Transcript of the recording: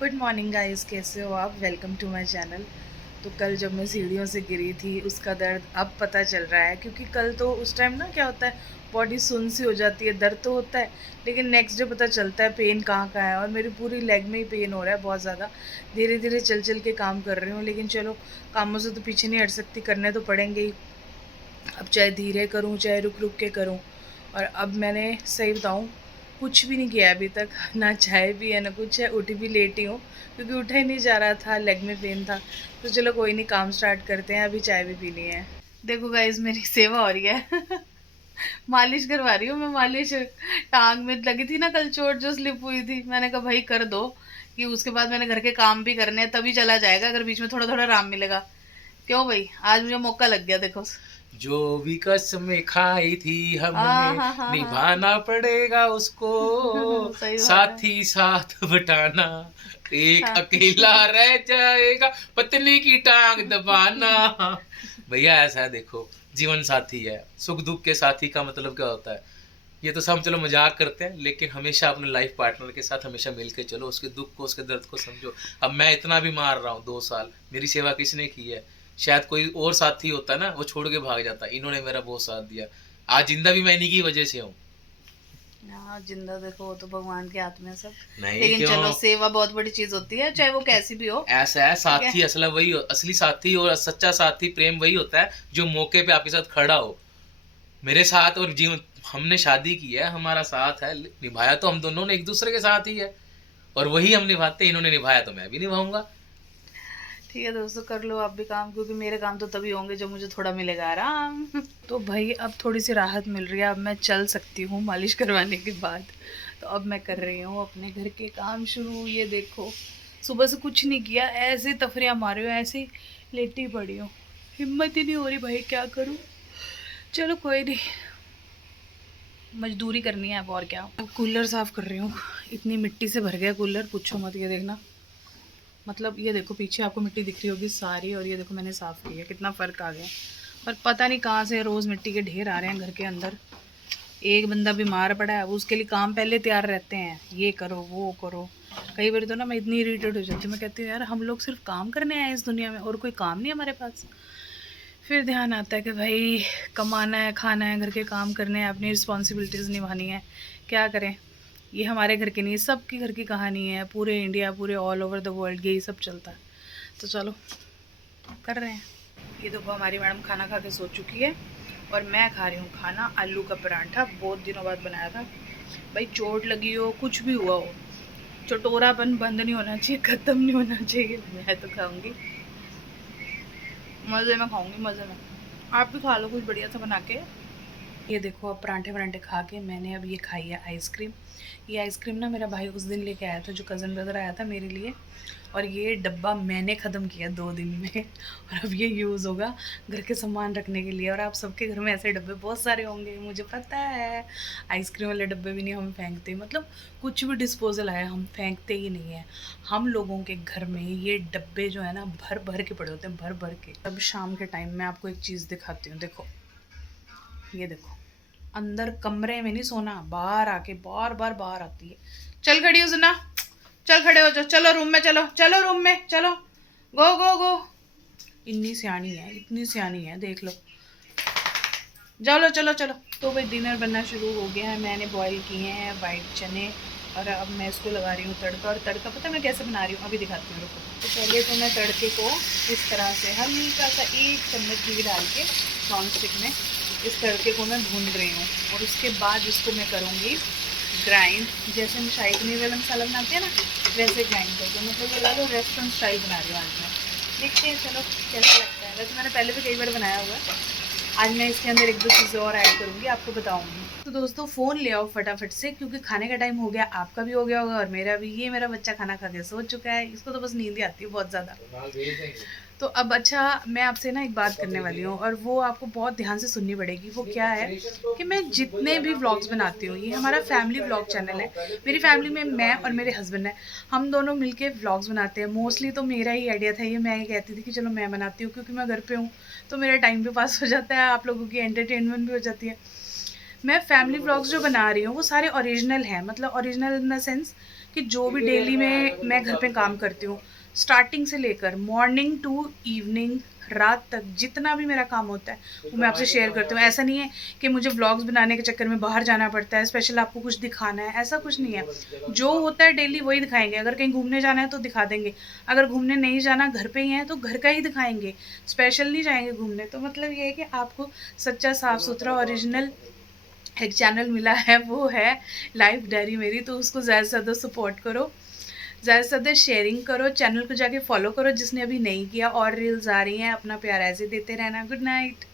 Good morning guys, कैसे हो आप? Welcome to my channel. तो कल जब मैं सीढ़ियों से गिरी थी उसका दर्द अब पता चल रहा है, क्योंकि कल तो उस टाइम ना क्या होता है, बॉडी सुन सी हो जाती है, दर्द तो होता है लेकिन नेक्स्ट डे पता चलता है पेन कहाँ का है। और मेरी पूरी लेग में ही पेन हो रहा है बहुत ज़्यादा। धीरे धीरे चल चल के काम कर रही हूँ, लेकिन चलो, कामों से तो पीछे नहीं हट सकती, करने तो पड़ेंगे ही। अब चाहे धीरे करूँ चाहे रुक रुक के करूँ। और अब मैंने सही बताऊँ, कुछ भी नहीं किया अभी तक, ना चाय भी है ना कुछ है, उठी भी लेटी हूँ क्योंकि उठा ही नहीं जा रहा था, लेग में पेन था। तो चलो कोई नहीं, काम स्टार्ट करते हैं, अभी चाय भी पीनी है। देखो गाइस, मेरी सेवा हो रही है। मालिश करवा रही हूँ मैं, मालिश। टांग में लगी थी ना कल चोट जो स्लिप हुई थी, मैंने कहा भाई कर दो, कि उसके बाद मैंने घर के काम भी करने हैं, तभी चला जाएगा अगर बीच में थोड़ा थोड़ा आराम मिलेगा। क्यों भाई, आज मुझे मौका लग गया, देखो। जो भी कसमें खाई थी हमने, हाँ हाँ हाँ हाँ। निभाना पड़ेगा उसको। सही बात है। साथी साथ बटाना, एक हाँ। अकेला रह जाएगा, पत्नी की टांग दबाना। भैया ऐसा है, देखो, जीवन साथी है, सुख दुख के साथी का मतलब क्या होता है? ये तो सब हम चलो मजाक करते हैं, लेकिन हमेशा अपने लाइफ पार्टनर के साथ हमेशा मिल के चलो, उसके दुख को उसके दर्द को समझो। अब मैं इतना भी मार रहा हूँ 2 साल, मेरी सेवा किसने की है? शायद कोई और साथी होता ना, वो छोड़ के भाग जाता, इन्होंने मेरा बहुत साथ दिया। आज जिंदा भी मैं इन्हीं की वजह से हूँ। हाँ, जिंदा देखो वो तो भगवान के हाथ में है सब। नहीं लेकिन चलो, क्यों? सेवा बहुत बड़ी चीज होती है, चाहे वो कैसी भी हो। ऐसा है, ठीक है। साथी असला वही असली साथी और सच्चा साथी प्रेम वही होता है जो मौके पे आपके साथ खड़ा हो। मेरे साथ और जीवन, हमने शादी की है, हमारा साथ है, निभाया तो हम दोनों ने एक दूसरे के साथ ही है। और वही हम निभाते, इन्होंने निभाया तो मैं भी निभाऊंगा। ठीक है दोस्तों, कर लो आप भी काम, क्योंकि मेरे काम तो तभी होंगे जब मुझे थोड़ा मिलेगा आराम। तो भाई अब थोड़ी सी राहत मिल रही है, अब मैं चल सकती हूँ मालिश करवाने के बाद। तो अब मैं कर रही हूँ अपने घर के काम शुरू। ये देखो, सुबह से कुछ नहीं किया, ऐसे तफरियाँ मारी हूँ, ऐसे ही लेटी पड़ी हूँ। हिम्मत ही नहीं हो रही भाई, क्या करूँ। चलो कोई नहीं, मजदूरी करनी है अब, और क्या। अब कूलर साफ़ कर रही हूँ, इतनी मिट्टी से भर गया कूलर, पूछो मत। ये देखना, मतलब ये देखो पीछे आपको मिट्टी दिख रही होगी सारी, और ये देखो मैंने साफ़ किया, कितना फ़र्क आ गया। पर पता नहीं कहाँ से रोज़ मिट्टी के ढेर आ रहे हैं घर के अंदर। एक बंदा बीमार पड़ा है, अब उसके लिए काम पहले तैयार रहते हैं, ये करो वो करो। कई बार तो ना मैं इतनी इरीटेट हो जाती हूँ, मैं कहती हूँ यार हम लोग सिर्फ काम करने आए हैं इस दुनिया में, और कोई काम नहीं हमारे पास। फिर ध्यान आता है कि भाई कमाना है, खाना है, घर के काम करने हैं, अपनी रिस्पॉन्सिबिलिटीज़ निभानी है। क्या करें, ये हमारे घर की नहीं, सबकी घर की कहानी है, पूरे इंडिया, पूरे ऑल ओवर द वर्ल्ड यही सब चलता है। तो चलो कर रहे हैं। ये देखो हमारी मैडम खाना खा के सो चुकी है, और मैं खा रही हूँ खाना, आलू का परांठा, बहुत दिनों बाद बनाया था। भाई चोट लगी हो, कुछ भी हुआ हो, चटोरापन बंद नहीं होना चाहिए, ख़त्म नहीं होना चाहिए। मैं तो खाऊंगी, मज़े में खाऊंगी, मज़े में। आप भी खा लो कुछ बढ़िया सा बना के। ये देखो, अब परांठे वरांठे खा के मैंने अब ये खाई है आइसक्रीम। ये आइसक्रीम ना मेरा भाई उस दिन लेके आया था, जो कज़न ब्रदर आया था मेरे लिए, और ये डब्बा मैंने ख़त्म किया 2 दिन में। और अब ये यूज़ होगा घर के सामान रखने के लिए। और आप सबके घर में ऐसे डब्बे बहुत सारे होंगे, मुझे पता है। आइसक्रीम वाले डब्बे भी नहीं हम फेंकते, मतलब कुछ भी डिस्पोजल आया हम फेंकते ही नहीं है। हम लोगों के घर में ये डब्बे जो है ना भर भर के पड़े होते हैं, भर भर के। अब शाम के टाइम मैं आपको एक चीज़ दिखाती हूँ, देखो। ये देखो, अंदर कमरे में नहीं सोना, बाहर आके बार बार बाहर आती है। चल खड़ी हो सुना, चल खड़े हो जाओ, चलो रूम में, चलो चलो रूम में चलो, गो गो गो। इतनी सियानी है, इतनी सियानी है, देख लो। चलो चलो चलो। तो भाई डिनर बनना शुरू हो गया है, मैंने बॉईल किए हैं वाइट चने, और अब मैं इसको लगा रही हूँ तड़का। और तड़का पता है मैं कैसे बना रही हूँ, अभी दिखाती हूँ, रुको। तो पहले तो मैं तड़के को इस तरह से हल्का सा 1 चम्मच घी डाल के नॉन स्टिक में इस तड़के को मैं भून रही हूँ। और उसके बाद इसको मैं करूँगी ग्राइंड, जैसे हम शाही पनीर वाला मसाला बनाते हैं ना, वैसे ग्राइंड करके, मतलब लगा लो रेस्टोरेंट स्टाइल बना रही हूँ आज मैं। देखते हैं चलो कैसा लगता है। वैसे मैंने पहले भी कई बार बनाया हुआ है, आज मैं इसके अंदर 1-2 चीज़ें और ऐड करूँगी, आपको बताऊँगी। तो दोस्तों फ़ोन ले आओ फटाफट से, क्योंकि खाने का टाइम हो गया, आपका भी हो गया होगा और मेरा भी। ये मेरा बच्चा खाना खा के सो चुका है, इसको तो बस नींद ही आती है बहुत ज़्यादा। तो अब अच्छा, मैं आपसे ना एक बात करने वाली हूँ, और वो आपको बहुत ध्यान से सुननी पड़ेगी। वो क्या है कि मैं जितने भी व्लॉग्स बनाती हूँ, ये हमारा फैमिली व्लॉग चैनल है। मेरी फैमिली में मैं और मेरे हस्बैंड हैं, हम दोनों मिलके व्लॉग्स बनाते हैं। मोस्टली तो मेरा ही आइडिया था ये, मैं ही कहती थी कि चलो मैं बनाती हूँ, क्योंकि मैं घर पे हूँ तो मेरा टाइम भी पास हो जाता है, आप लोगों की एंटरटेनमेंट भी हो जाती है। मैं फैमिली व्लॉग्स जो बना रही हूँ वो सारे ओरिजिनल हैं, मतलब ओरिजिनल इन द सेंस कि जो भी डेली में मैं घर पे काम करती हूँ, स्टार्टिंग से लेकर मॉर्निंग टू इवनिंग, रात तक जितना भी मेरा काम होता है वो मैं आपसे शेयर करती हूँ। ऐसा नहीं है कि मुझे व्लॉग्स बनाने के चक्कर में बाहर जाना पड़ता है, स्पेशल आपको कुछ दिखाना है, ऐसा कुछ नहीं है। जो होता है डेली वही दिखाएंगे। अगर कहीं घूमने जाना है तो दिखा देंगे, अगर घूमने नहीं जाना, घर पे ही है, तो घर का ही दिखाएंगे, स्पेशल नहीं जाएंगे घूमने। तो मतलब ये है कि आपको सच्चा, साफ सुथरा, ओरिजिनल एक चैनल मिला है, वो है लाइफ डायरी मेरी। तो उसको ज़्यादा से ज़्यादा सपोर्ट करो, ज़्यादा से ज़्यादा शेयरिंग करो, चैनल को जाके फॉलो करो जिसने अभी नहीं किया। और रील्स आ रही हैं, अपना प्यार ऐसे देते रहना। Good night.